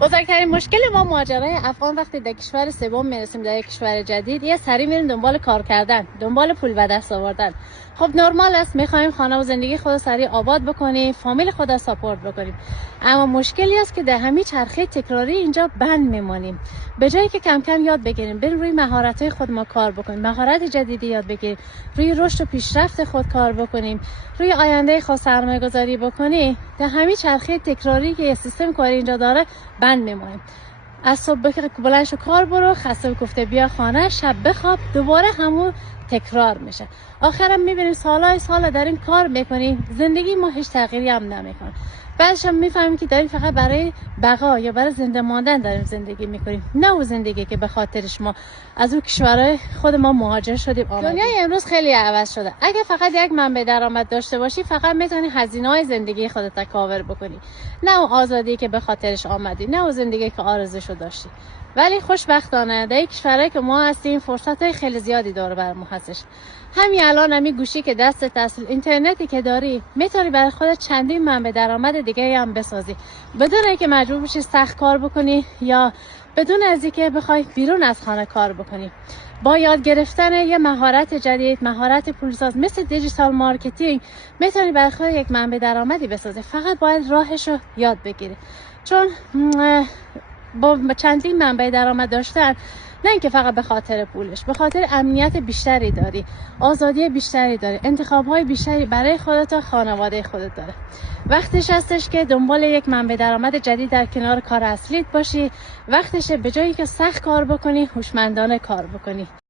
بزرگترین مشکل ما مهاجرای افغان وقتی در کشور سوم میرسیم، در یک کشور جدید، یه سری میریم دنبال کار کردن، دنبال پول به دست آوردن. خب نرمال است، میخوایم خانه و زندگی خود سریع آباد بکنیم، فامیل خود را ساپورت بکنیم. اما مشکلی است که در همین چرخه تکراری اینجا بند میمونیم. به جایی که کم کم یاد بگیریم، بریم روی مهارت‌های خود ما کار بکنیم، مهارت جدیدی یاد بگیریم، روی رشد و پیشرفت خود کار بکنیم، روی آینده خود سرمایه‌گذاری بکنیم، در همین چرخه تکراری که سیستم کاری اینجا داره بند میمونیم. از صبح که بلند شو کار برو، خسته گفته بیا خانه، شب بخواب، دوباره همون تکرار میشه. آخرم میبینیم سالهای سال داریم کار میکنیم، زندگی ما هیچ تغییری هم نمیکنه. بعدش هم میفهمیم که داریم فقط برای بقا یا برای زنده ماندن داریم زندگی میکنیم، نه اون زندگی که به خاطرش ما از اون کشورهای خود ما مهاجر شدیم آمدیم. دنیای امروز خیلی عوض شده. اگه فقط یک منبع درآمد داشته باشی، فقط میتونی هزینه‌های زندگی خودت کاور بکنی، نه اون آزادی که به خاطرش آمدی، نه اون زندگی که آرزوشو داشتی. ولی خوشبختانه در کشوری که ما هستیم فرصت‌های خیلی زیادی داره برای ما هستش. همین الان همین گوشی که دستت است، اینترنتی که داری، میتونی برای خودت چندین منبع درآمد دیگه هم بسازی بدون اینکه مجبور بشی سخت کار بکنی یا بدون از اینکه بخوای بیرون از خانه کار بکنی. با یاد گرفتن یه مهارت جدید، مهارت پولساز مثل دیجیتال مارکتینگ، میتونی برای خودت یک منبع درآمدی بسازی. فقط باید راهشو یاد بگیری. چون با چندین منبع درآمد داشتن، نه اینکه فقط به خاطر پولش، به خاطر امنیت بیشتری داری، آزادی بیشتری داری، انتخاب‌های بیشتری برای خودت و خانواده خودت داره. وقتش هستش که دنبال یک منبع درآمد جدید در کنار کار اصلیت باشی. وقتشه به جایی که سخت کار بکنی، هوشمندانه کار بکنی.